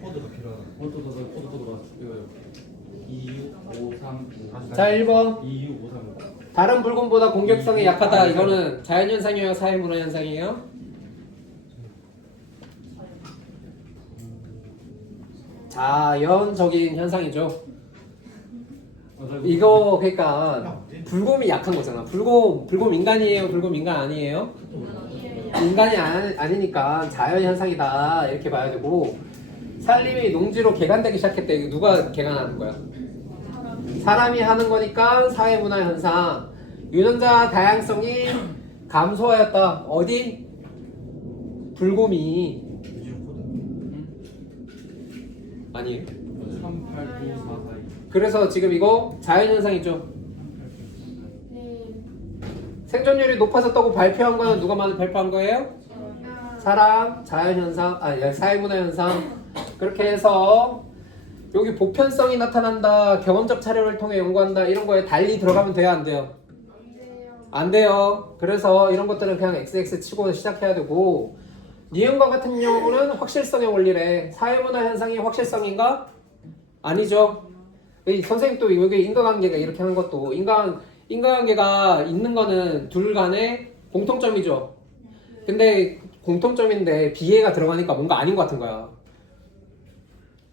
코드가 필요하다. 코드가 이거요. 2, 6, 5, 3, 5. 자 1번 2, 6, 5, 3. 다른 불곰보다 공격성이 약하다. 이거는 자연현상이에요? 사회문화현상이에요? 자연적인 현상이죠. 이거 그러니까 불곰이 약한 거잖아. 불곰 인간이에요? 불곰 인간 아니에요? 인간이 아니니까 자연현상이다 이렇게 봐야 되고, 산림이 농지로 개간되기 시작했대. 이거 누가 개간하는 거야? 사람이 하는 거니까 사회문화현상. 유전자 다양성이 감소하였다. 어디? 불곰이. 아니에요. 3, 8, 9, 4, 4, 2. 그래서 지금 이거 자연현상이죠. 생존율이 높아졌다고 발표한 거는 누가 발표한 거예요? 사람, 자연현상, 사회문화현상. 그렇게 해서 여기 보편성이 나타난다, 경험적 차례를 통해 연구한다, 이런 거에 달리 들어가면 돼요, 안 돼요? 안 돼요. 그래서 이런 것들은 그냥 XX 치고 시작해야 되고, 니은과 같은 경우는 확실성의 원리래. 사회문화 현상이 확실성인가? 아니죠. 선생님 또 여기 인과관계가 이렇게 하는 것도 인과관계가 있는 거는 둘 간의 공통점이죠. 근데 공통점인데 비례가 들어가니까 뭔가 아닌 것 같은 거야.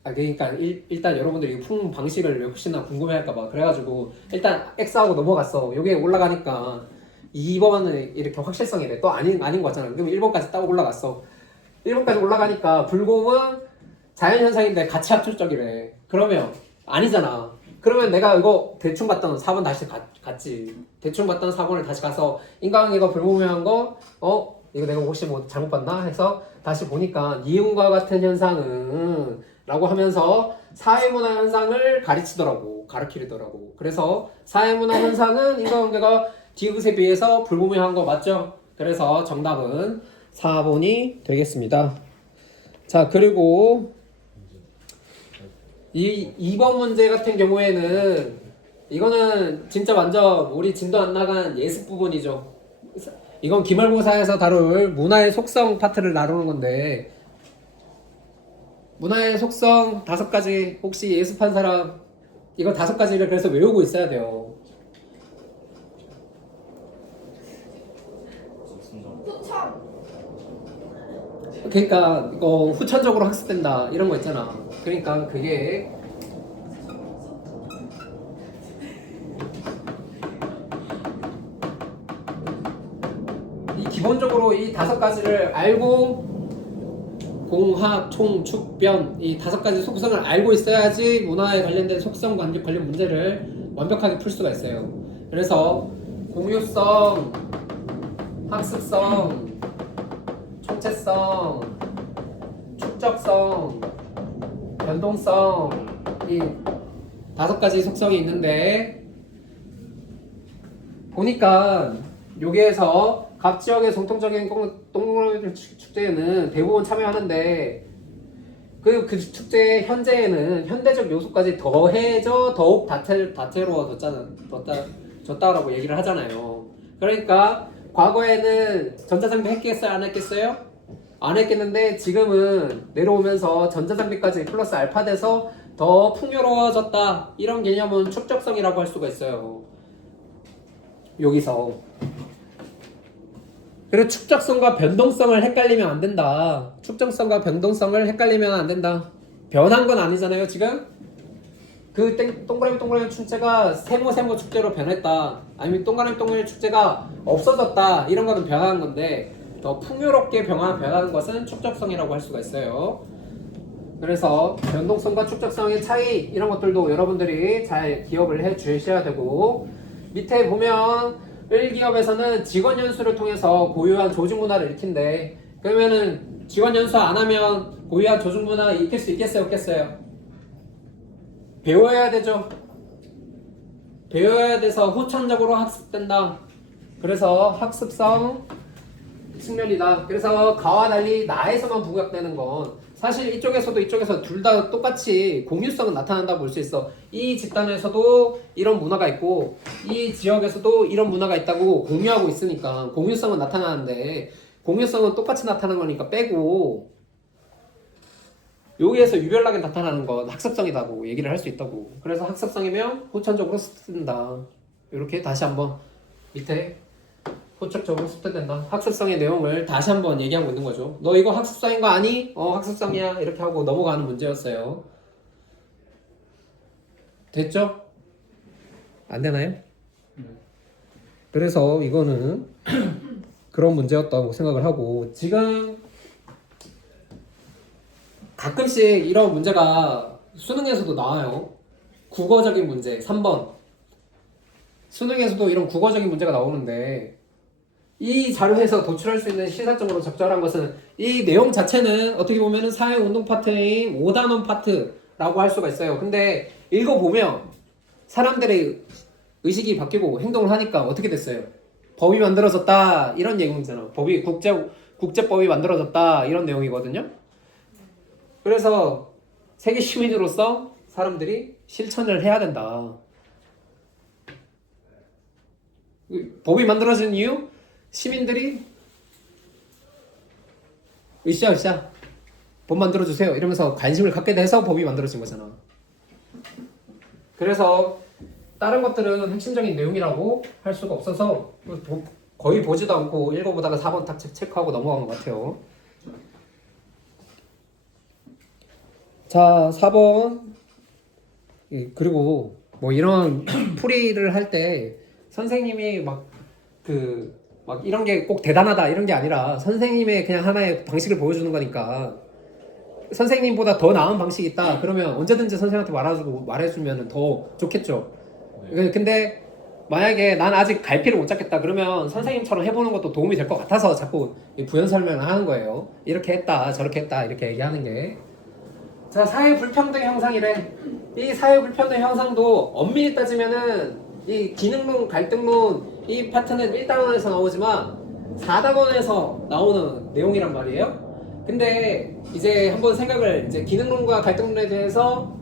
그러니까 일단 여러분들이 품 방식을 혹시나 궁금해할까봐 그래가지고 일단 X하고 넘어갔어. 여기에 올라가니까 2번은 이렇게 확실성이래. 또 아닌 것 같잖아. 그럼 1번까지 딱 올라갔어. 1번까지 올라가니까 불곰은 자연현상인데 가치 합출적이래. 그러면 아니잖아. 그러면 내가 이거 대충 봤던 4번 다시 갔지. 대충 봤던 4번을 다시 가서 인과관계가 불분명한 거 이거 내가 혹시 뭐 잘못 봤나 해서 다시 보니까 니은과 같은 현상은 라고 하면서 사회문화 현상을 가르치더라고. 그래서 사회문화 현상은 인과관계가 디귿에 비해서 불분명한 거 맞죠? 그래서 정답은 4번이 되겠습니다. 자, 그리고 이 2번 문제 같은 경우에는 이거는 진짜 완전 우리 진도 안 나간 예습 부분이죠. 이건 기말고사에서 다룰 문화의 속성 파트를 다루는 건데, 문화의 속성 5가지 혹시 예습한 사람, 이거 5가지를 그래서 외우고 있어야 돼요. 그러니까 이거 후천적으로 학습된다 이런 거 있잖아. 그러니까 그게 기본적으로 이 5가지를 알고, 공학, 총, 축, 변, 이 5가지 속성을 알고 있어야지 문화에 관련된 속성 관련 문제를 완벽하게 풀 수가 있어요. 그래서 공유성, 학습성, 총체성, 축적성, 변동성, 이 5가지 속성이 있는데, 보니까 여기에서 각 지역의 정통적인 동물들 축제에는 대부분 참여하는데, 그 축제의 현재에는 현대적 요소까지 더해져 더욱 다채로워졌다라고 얘기를 하잖아요. 그러니까 과거에는 전자장비 했겠어요? 안 했겠어요? 안 했겠는데 지금은 내려오면서 전자장비까지 플러스 알파 돼서 더 풍요로워졌다, 이런 개념은 축적성이라고 할 수가 있어요. 여기서. 그리고 축적성과 변동성을 헷갈리면 안 된다. 축적성과 변동성을 헷갈리면 안 된다. 변한 건 아니잖아요, 지금? 그 동그라미 축제가 세모 축제로 변했다, 아니면 동그라미 축제가 없어졌다, 이런 거는 변한 건데, 더 풍요롭게 변하는 것은 축적성이라고 할 수가 있어요. 그래서 변동성과 축적성의 차이, 이런 것들도 여러분들이 잘 기억을 해 주셔야 되고, 밑에 보면 1기업에서는 직원 연수를 통해서 고유한 조직 문화를 익힌대. 그러면은 직원 연수 안 하면 고유한 조직 문화 익힐 수 있겠어요, 없겠어요? 배워야 되죠. 배워야 돼서 후천적으로 학습된다. 그래서 학습성 측면이다. 그래서 가와 달리 나에서만 부각되는 건 사실 이쪽에서도 이쪽에서 둘 다 똑같이 공유성은 나타난다고 볼 수 있어. 이 집단에서도 이런 문화가 있고 이 지역에서도 이런 문화가 있다고 공유하고 있으니까 공유성은 나타나는데, 공유성은 똑같이 나타나는 거니까 빼고 여기에서 유별나게 나타나는 건 학습성이라고 얘기를 할 수 있다고. 그래서 학습성이면 후천적으로 습득된다. 이렇게 다시 한번 밑에 후천적으로 습득된다. 학습성의 내용을 다시 한번 얘기하고 있는 거죠. 너 이거 학습성인 거 아니? 학습성이야. 이렇게 하고 넘어가는 문제였어요. 됐죠? 안 되나요? 그래서 이거는 그런 문제였다고 생각을 하고, 지금 가끔씩 이런 문제가 수능에서도 나와요. 국어적인 문제 3번. 수능에서도 이런 국어적인 문제가 나오는데, 이 자료에서 도출할 수 있는 시사적으로 적절한 것은 이 내용 자체는 어떻게 보면 사회운동 파트의 5단원 파트라고 할 수가 있어요. 근데 읽어보면 사람들의 의식이 바뀌고 행동을 하니까 어떻게 됐어요? 법이 만들어졌다 이런 얘기잖아. 법이 국제법이 만들어졌다 이런 내용이거든요. 그래서 세계 시민으로서 사람들이 실천을 해야 된다. 법이 만들어진 이유? 시민들이 으쌰으쌰 법 만들어주세요 이러면서 관심을 갖게 돼서 법이 만들어진 거잖아. 그래서 다른 것들은 핵심적인 내용이라고 할 수가 없어서 거의 보지도 않고 읽어보다가 4번 딱 체크하고 넘어간 것 같아요. 자, 4번. 그리고 뭐 이런 풀이를 할 때 선생님이 막 이런 게 꼭 대단하다 이런 게 아니라 선생님의 그냥 하나의 방식을 보여주는 거니까, 선생님보다 더 나은 방식이 있다 그러면 언제든지 선생님한테 말해주면 더 좋겠죠. 근데 만약에 난 아직 갈피를 못 잡겠다 그러면 선생님처럼 해보는 것도 도움이 될 것 같아서 자꾸 부연 설명을 하는 거예요. 이렇게 했다 저렇게 했다 이렇게 얘기하는 게. 자, 사회 불평등 형상이래. 이 사회 불평등 형상도 엄밀히 따지면은 이 기능론 갈등론 이 파트는 1단원에서 나오지만 4단원에서 나오는 내용이란 말이에요. 근데 이제 한번 생각을, 이제 기능론과 갈등론에 대해서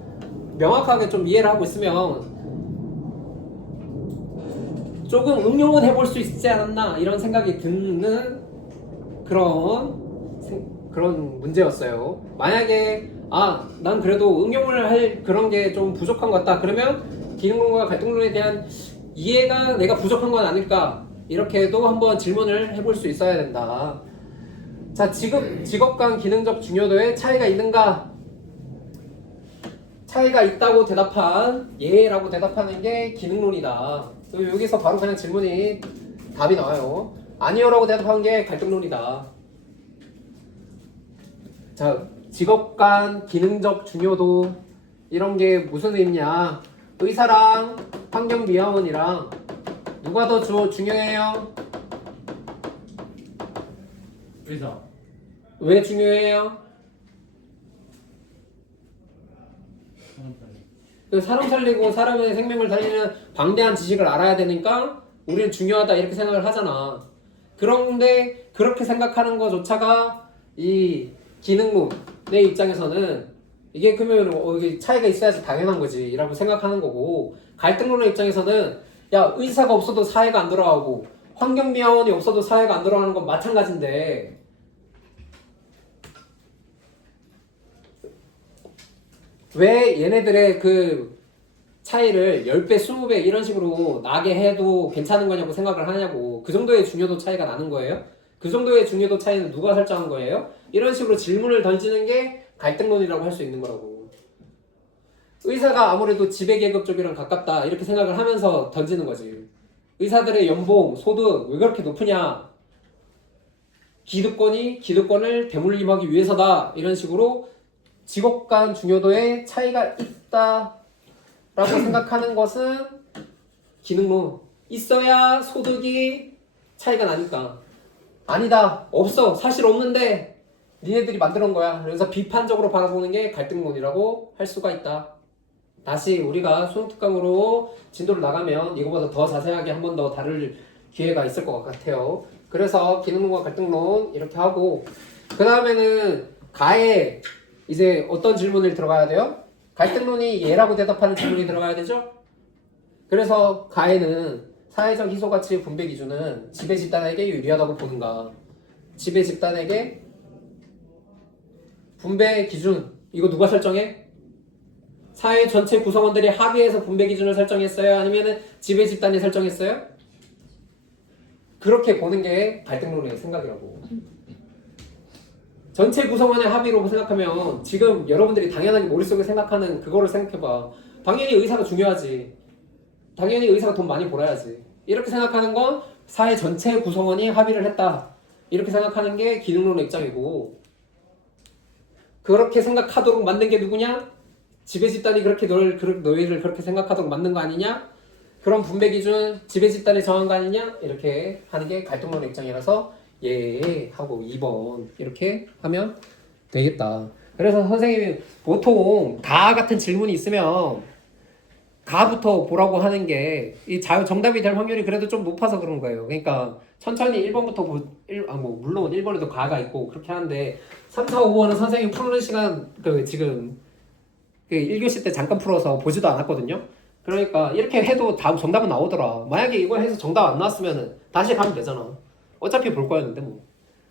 명확하게 좀 이해를 하고 있으면 조금 응용은 해볼 수 있지 않았나 이런 생각이 드는 그런 문제였어요. 만약에 난 그래도 응용을 할 그런 게 좀 부족한 것 같다 그러면 기능론과 갈등론에 대한 이해가 내가 부족한 건 아닐까, 이렇게도 한번 질문을 해볼 수 있어야 된다. 자, 직업 간 기능적 중요도에 차이가 있는가? 차이가 있다고 대답한, 예라고 대답하는 게 기능론이다. 여기서 바로 그냥 질문이 답이 나와요. 아니요라고 대답한 게 갈등론이다. 자, 직업 간 기능적 중요도 이런 게 무슨 의미냐? 의사랑 환경미화원이랑 누가 더 중요해요? 의사. 왜 중요해요? 사람 살리고 사람의 생명을 살리는 방대한 지식을 알아야 되니까 우리는 중요하다 이렇게 생각을 하잖아. 그런데 그렇게 생각하는 것조차가 이 기능론의 입장에서는 이게 그러면 이게 차이가 있어야지 당연한 거지 라고 생각하는 거고, 갈등론의 입장에서는 야, 의사가 없어도 사회가 안 돌아가고 환경미화원이 없어도 사회가 안 돌아가는 건 마찬가지인데, 왜 얘네들의 그 차이를 10배, 20배 이런 식으로 나게 해도 괜찮은 거냐고 생각을 하냐고. 그 정도의 중요도 차이가 나는 거예요? 그 정도의 중요도 차이는 누가 설정한 거예요? 이런 식으로 질문을 던지는 게 갈등론이라고 할 수 있는 거라고. 의사가 아무래도 지배계급 쪽이랑 가깝다 이렇게 생각을 하면서 던지는 거지. 의사들의 연봉, 소득 왜 그렇게 높으냐? 기득권을 대물림하기 위해서다 이런 식으로 직업 간 중요도에 차이가 있다라고 생각하는 것은 기능론. 있어야 소득이 차이가 나니까. 아니다, 없어, 사실 없는데 니네들이 만들어 놓은 거야. 그래서 비판적으로 바라보는 게 갈등론이라고 할 수가 있다. 다시 우리가 수능특강으로 진도를 나가면 이거보다 더 자세하게 한 번 더 다룰 기회가 있을 것 같아요. 그래서 기능론과 갈등론 이렇게 하고, 그 다음에는 가에 이제 어떤 질문을 들어가야 돼요? 갈등론이 예라고 대답하는 질문이 들어가야 되죠? 그래서 가에는 사회적 희소가치의 분배 기준은 지배 집단에게 유리하다고 보는가, 지배 집단에게 분배 기준 이거 누가 설정해? 사회 전체 구성원들이 합의해서 분배 기준을 설정했어요? 아니면은 지배 집단이 설정했어요? 그렇게 보는 게 갈등론의 생각이라고. 전체 구성원의 합의로 생각하면 지금 여러분들이 당연하게 머릿속에 생각하는 그거를 생각해봐. 당연히 의사가 중요하지. 당연히 의사가 돈 많이 벌어야지. 이렇게 생각하는 건 사회 전체 구성원이 합의를 했다. 이렇게 생각하는 게 기능론의 입장이고, 그렇게 생각하도록 만든 게 누구냐? 지배 집단이 그렇게 너희를 그렇게 생각하도록 만든 거 아니냐? 그런 분배 기준 지배 집단이 정한 거 아니냐? 이렇게 하는 게 갈등론의 입장이라서 예 하고 2번 이렇게 하면 되겠다. 그래서 선생님이 보통 가 같은 질문이 있으면 가부터 보라고 하는 게 이 정답이 될 확률이 그래도 좀 높아서 그런 거예요. 그러니까 천천히 1번부터 물론 1번에도 가가 있고 그렇게 하는데 3, 4, 5번은 선생님 푸는 시간 지금 1교시 때 잠깐 풀어서 보지도 않았거든요. 그러니까 이렇게 해도 정답은 나오더라. 만약에 이걸 해서 정답 안 나왔으면은 다시 가면 되잖아. 어차피 볼 거였는데 뭐.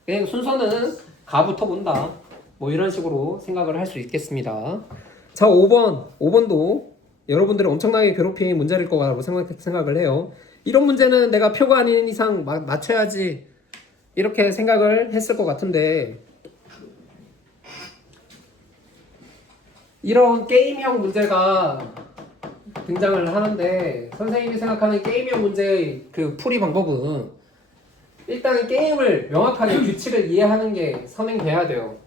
그냥 순서는 가부터 본다. 뭐 이런 식으로 생각을 할 수 있겠습니다. 자, 5번도 여러분들을 엄청나게 괴롭힌 문제일 거라고 생각을 해요. 이런 문제는 내가 표가 아닌 이상 맞춰야지 이렇게 생각을 했을 것 같은데, 이런 게임형 문제가 등장을 하는데 선생님이 생각하는 게임형 문제의 그 풀이 방법은 일단은 게임을 명확하게 규칙을 이해하는 게 선행돼야 돼요.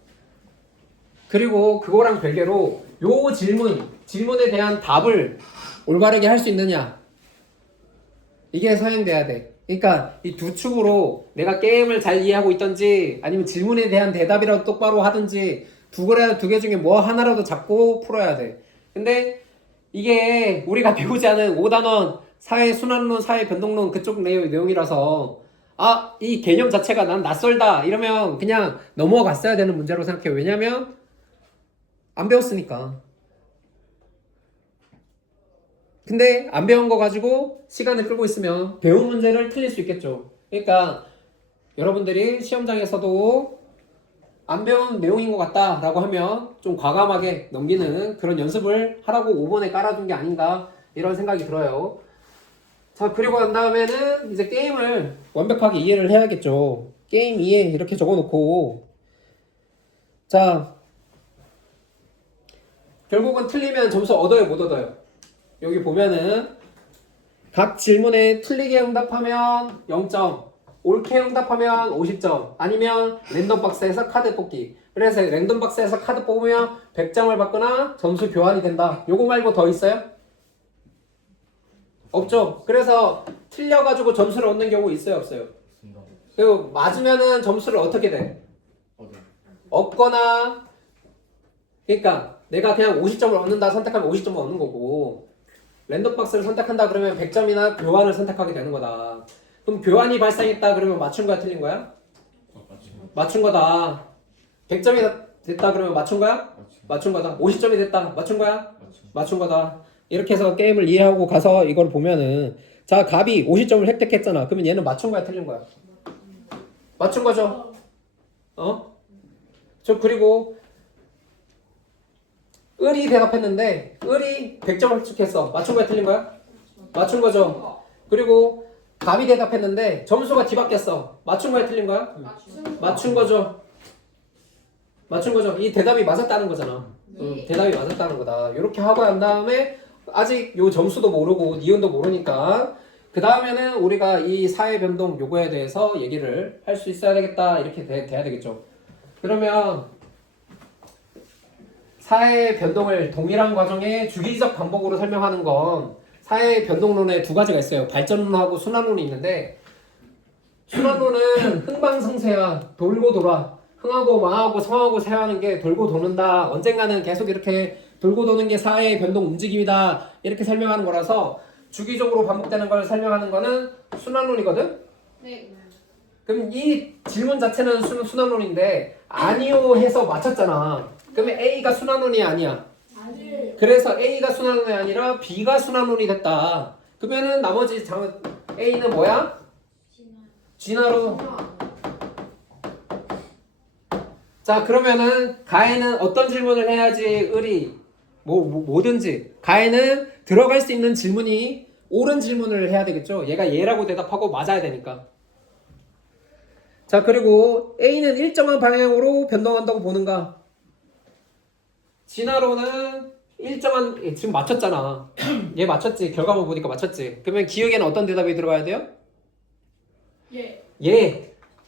그리고 그거랑 별개로 요 질문에 대한 답을 올바르게 할 수 있느냐, 이게 선행돼야 돼. 그러니까 이 두 축으로 내가 게임을 잘 이해하고 있던지 아니면 질문에 대한 대답이라도 똑바로 하든지 두 개 중에 뭐 하나라도 잡고 풀어야 돼. 근데 이게 우리가 배우지 않은 5단원 사회 순환론, 사회 변동론 그쪽 내용이라서 이 개념 자체가 난 낯설다 이러면 그냥 넘어갔어야 되는 문제로 생각해요. 왜냐면 안 배웠으니까. 근데 안 배운 거 가지고 시간을 끌고 있으면 배운 문제를 틀릴 수 있겠죠. 그러니까 여러분들이 시험장에서도 안 배운 내용인 것 같다 라고 하면 좀 과감하게 넘기는 그런 연습을 하라고 5번에 깔아둔 게 아닌가 이런 생각이 들어요. 자, 그리고 난 다음에는 이제 게임을 완벽하게 이해를 해야겠죠. 게임 이해 이렇게 적어놓고, 자, 결국은 틀리면 점수 얻어요, 못 얻어요? 여기 보면은 각 질문에 틀리게 응답하면 0점, 옳게 응답하면 50점, 아니면 랜덤박스에서 카드 뽑기. 그래서 랜덤박스에서 카드 뽑으면 100점을 받거나 점수 교환이 된다. 요거 말고 더 있어요? 없죠. 그래서 틀려가지고 점수를 얻는 경우 있어요, 없어요? 그리고 맞으면은 점수를 어떻게 돼? 얻거나, 그러니까 내가 그냥 50점을 얻는다 선택하면 50점을 얻는 거고, 랜덤박스를 선택한다 그러면 100점이나 교환을 선택하게 되는 거다. 그럼 교환이 발생했다 그러면 맞춘 거야, 틀린 거야? 맞춘 거다. 100점이 됐다 그러면 맞춘 거야? 맞춘 거다. 50점이 됐다. 맞춘 거야? 맞춘 거다. 이렇게 해서 게임을 이해하고 가서 이걸 보면은, 자, 갑이 50점을 획득했잖아. 그러면 얘는 맞춘 거야, 틀린 거야? 맞춘 거죠? 그리고 을이 대답했는데 을이 100점을 획득했어. 맞춘 거야, 틀린 거야? 맞춘 거죠. 그리고 갑이 대답했는데 점수가 뒤바뀌었어. 맞춘 거야, 틀린 거야? 맞춘 거죠. 맞춘 거죠. 이 대답이 맞았다는 거잖아. 대답이 맞았다는 거다. 이렇게 하고 난 다음에 아직 요 점수도 모르고 니은도 모르니까 그 다음에는 우리가 이 사회 변동 요거에 대해서 얘기를 할 수 있어야 되겠다. 이렇게 돼야 되겠죠. 그러면 사회 변동을 동일한 과정의 주기적 반복으로 설명하는 건 사회 변동론에 두 가지가 있어요. 발전론하고 순환론이 있는데, 순환론은 흥방성쇠야. 돌고 돌아. 흥하고 망하고 성하고 쇠하는 게 돌고 도는다. 언젠가는 계속 이렇게 돌고 도는 게 사회의 변동 움직임이다. 이렇게 설명하는 거라서 주기적으로 반복되는 걸 설명하는 거는 순환론이거든? 네. 그럼 이 질문 자체는 순환론인데 아니요 해서 맞췄잖아. 그러면 A가 순환론이 아니야. 그래서 A가 순환론이 아니라 B가 순환론이 됐다. 그러면은 나머지 A는 뭐야? 진화로. 자, 자, 그러면은 가에는 어떤 질문을 해야지 을이 뭐든지 가에는 들어갈 수 있는 질문이 옳은 질문을 해야 되겠죠. 얘가 얘라고 대답하고 맞아야 되니까. 자, 그리고 A는 일정한 방향으로 변동한다고 보는가? 진화로는 일정한 지금 맞췄잖아. 얘 맞췄지. 결과물 보니까 맞췄지. 그러면 기억에는 어떤 대답이 들어가야 돼요?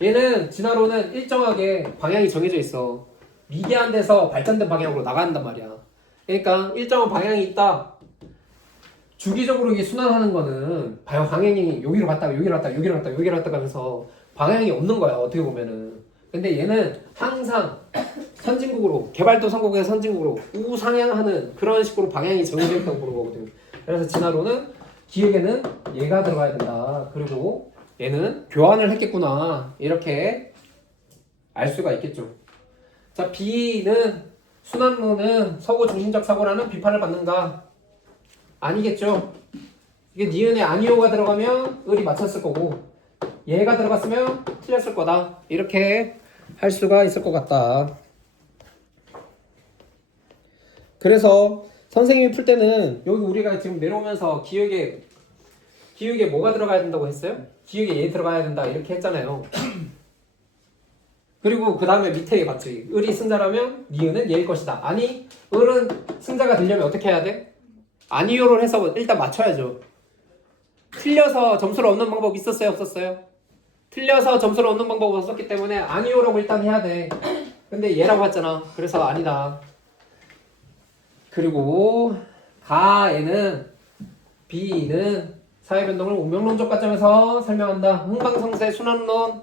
얘는 진화로는 일정하게 방향이 정해져 있어. 미개한 데서 발전된 방향으로 나간단 말이야. 그러니까 일정한 방향이 있다. 주기적으로 이게 순환하는 거는 방향이 여기로 갔다가 여기로 갔다가 여기로 갔다가 여기로 갔다가 하면서 방향이 없는 거야. 어떻게 보면은. 근데 얘는 항상 선진국으로 개발도상국의 선진국으로 우상향하는 그런 식으로 방향이 정해져 있다고 보는 거거든. 그래서 진화로는 기억에는 얘가 들어가야 된다. 그리고 얘는 교환을 했겠구나. 이렇게 알 수가 있겠죠. 자, B는 순환론은 서구 중심적 사고라는 비판을 받는가? 아니겠죠. 이게 니은에 아니오가 들어가면 을이 맞췄을 거고 얘가 들어갔으면 틀렸을 거다. 이렇게 할 수가 있을 것 같다. 그래서 선생님이 풀 때는 여기 우리가 지금 내려오면서 기억에 뭐가 들어가야 된다고 했어요? 기억에 얘 들어가야 된다 이렇게 했잖아요. 그리고 그 다음에 밑에 봤지. 을이 승자라면 니은은 얘일 것이다. 아니 을은 승자가 되려면 어떻게 해야 돼? 아니요를 해서 일단 맞춰야죠. 틀려서 점수를 얻는 방법 있었어요? 없었어요? 틀려서 점수를 얻는 방법 없었기 때문에 아니요라고 일단 해야 돼. 근데 얘라고 했잖아. 그래서 아니다. 그리고 가에는 B는 사회변동을 운명론적 관점에서 설명한다. 흥방성쇠 순환론.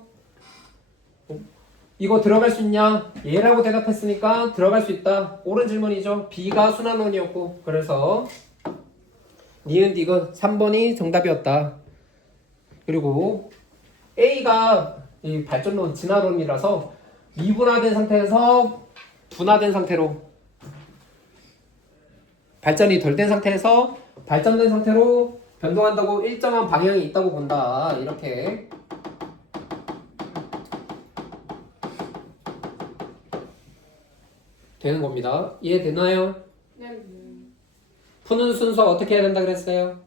이거 들어갈 수 있냐? 얘라고 대답했으니까 들어갈 수 있다. 옳은 질문이죠. B가 순환론이었고 그래서 니은 이거 3번이 정답이었다. 그리고 A가 이 발전론 진화론이라서 미분화된 상태에서 분화된 상태로 발전이 덜 된 상태에서 발전된 상태로 변동한다고 일정한 방향이 있다고 본다. 이렇게 되는 겁니다. 이해되나요? 네. 푸는 순서 어떻게 해야 된다 그랬어요?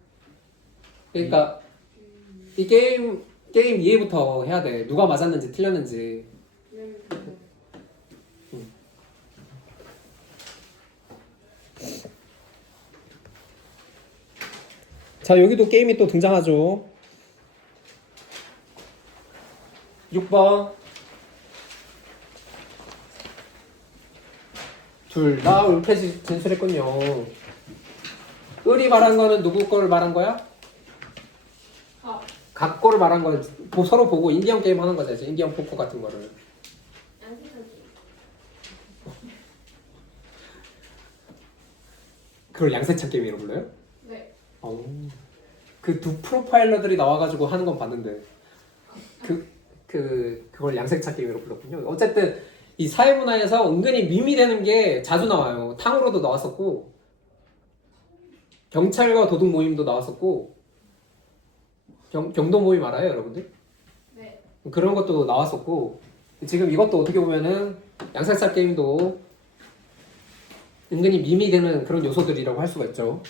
그러니까 이 게임 이해부터 해야 돼. 누가 맞았는지 틀렸는지. 자, 여기도 게임이 또 등장하죠. 6번. 둘 다 옳게 진술했군요. 을이 말한 거는 누구 걸 말한 거야? 각 거를 말한 거야. 서로 보고 인디언 게임 하는 거지. 인디언 포커 같은 거를. 그걸 양세찬 게임이라고 불러요? 네. 그 두 프로파일러들이 나와가지고 하는 건 봤는데 그걸 양세찬 게임이라고 불렀군요. 어쨌든 이 사회문화에서 은근히 밈이 되는 게 자주 나와요. 탕후로도 나왔었고 경찰과 도둑 모임도 나왔었고 경도 모임 알아요, 여러분들? 네. 그런 것도 나왔었고 지금 이것도 어떻게 보면은 양세찬 게임도 은근히 밈이 되는 그런 요소들이라고 할 수가 있죠.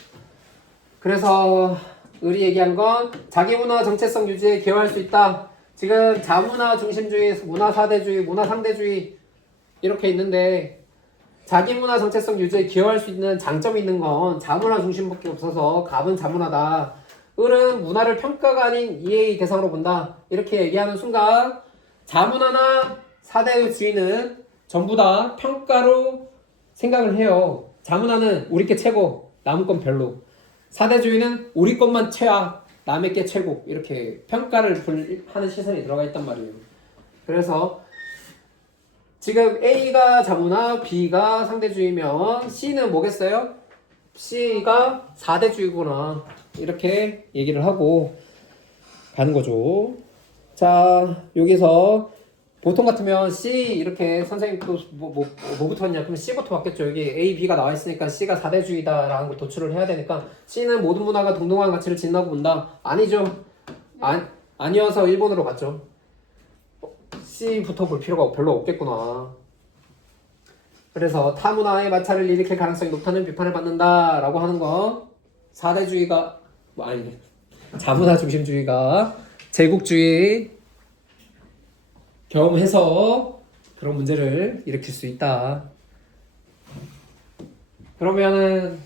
그래서 을이 얘기한 건 자기 문화 정체성 유지에 기여할 수 있다. 지금 자문화 중심주의, 문화 사대주의, 문화 상대주의 이렇게 있는데 자기 문화 정체성 유지에 기여할 수 있는 장점이 있는 건 자문화 중심밖에 없어서 갑은 자문화다. 을은 문화를 평가가 아닌 이해의 대상으로 본다. 이렇게 얘기하는 순간 자문화나 사대주의는 전부 다 평가로 생각을 해요. 자문화는 우리 게 최고, 남의 건 별로. 사대주의는 우리 것만 최악, 남의 게 최고. 이렇게 평가를 하는 시선이 들어가 있단 말이에요. 그래서 지금 A가 자문화, B가 상대주의면 C는 뭐겠어요? C가 사대주의구나. 이렇게 얘기를 하고 가는 거죠. 자, 여기서 보통 같으면 C 이렇게 선생님 또 뭐부터 했냐? 그럼 C부터 받겠죠. 여기 A, B가 나와 있으니까 C가 사대주의다라는 걸 도출을 해야 되니까 C는 모든 문화가 동등한 가치를 지닌다고 본다. 아니죠. 아니어서 1번으로 갔죠. C부터 볼 필요가 별로 없겠구나. 그래서 타문화의 마찰을 일으킬 가능성이 높다는 비판을 받는다라고 하는 거. 사대주의가 뭐 아니 자문화 중심주의가 제국주의 경험해서 그런 문제를 일으킬 수 있다. 그러면은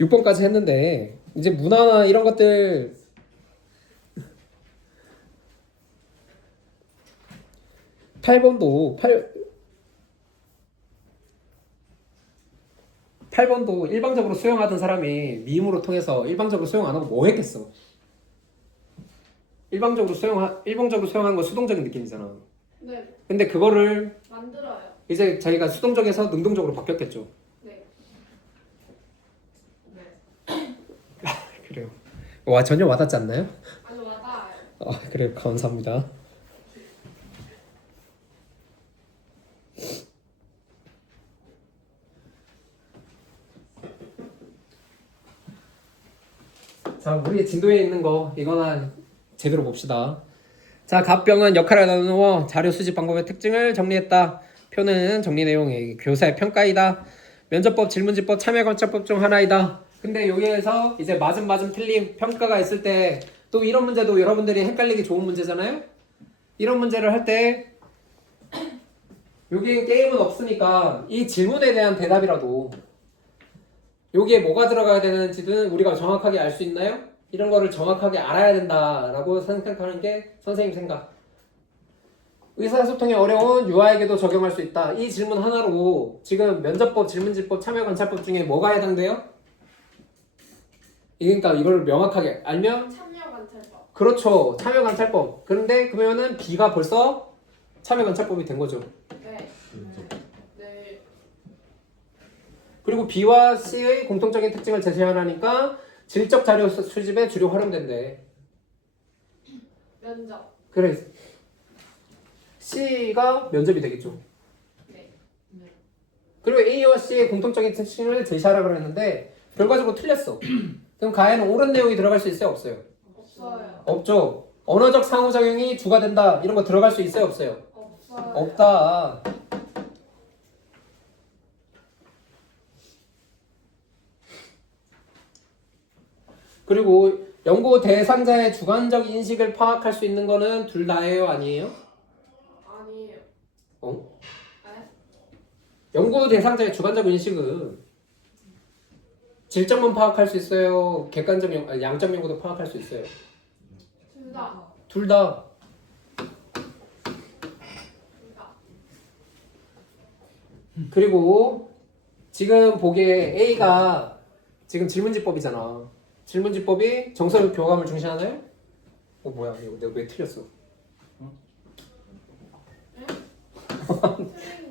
6번까지 했는데 이제 문화나 이런 것들 8번도 일방적으로 수용하던 사람이 미임으로 통해서 일방적으로 수용 안 하고 뭐 했겠어? 일방적으로 수용한 건 수동적인 느낌이잖아. 네. 근데 그거를 만들어요. 이제 자기가 수동적에서 능동적으로 바뀌었겠죠. 네. 그래요. 와 전혀 와닿지 않나요? 아니 와닿아요. 그래요. 감사합니다. 자, 우리 진도에 있는 거 이거나 제대로 봅시다. 자, 갑병은 역할을 나누어 자료 수집 방법의 특징을 정리했다. 표는 정리 내용이 교사의 평가이다. 면접법, 질문지법, 참여관찰법 중 하나이다. 근데 여기에서 이제 맞음 틀림 평가가 있을 때 또 이런 문제도 여러분들이 헷갈리기 좋은 문제잖아요. 이런 문제를 할 때 여기 게임은 없으니까 이 질문에 대한 대답이라도 여기에 뭐가 들어가야 되는지는 우리가 정확하게 알 수 있나요? 이런 거를 정확하게 알아야 된다라고 생각하는 게 선생님 생각. 의사소통이 어려운 유아에게도 적용할 수 있다. 이 질문 하나로 지금 면접법, 질문지법, 참여관찰법 중에 뭐가 해당돼요? 그러니까 이걸 명확하게 알면 참여관찰법. 그렇죠. 참여관찰법. 그런데 그러면은 B가 벌써 참여관찰법이 된 거죠. 네. 네. 그리고 B와 C의 공통적인 특징을 제시하라니까 질적 자료 수집에 주로 활용된대. 면접. 그래. C가 면접이 되겠죠. 네. 그리고 A와 C의 공통적인 특징을 제시하라 그랬는데 결과적으로 틀렸어. 그럼 가에는 옳은 내용이 들어갈 수 있어요? 없어요? 없어요. 없죠. 언어적 상호작용이 주가 된다. 이런 거 들어갈 수 있어요? 없어요? 없어요. 없다. 그리고 연구 대상자의 주관적 인식을 파악할 수 있는 거는 둘 다예요? 아니에요? 아니에요. 어? 네? 연구 대상자의 주관적 인식은 질적만 파악할 수 있어요? 객관적 양적 연구도 파악할 수 있어요? 둘 다. 둘 다. 둘 다. 그리고 지금 보기에 A가 지금 질문지법이잖아. 질문지법이 정서 교감을 중시하나요? 뭐야 이거 내가 왜 틀렸어? 틀린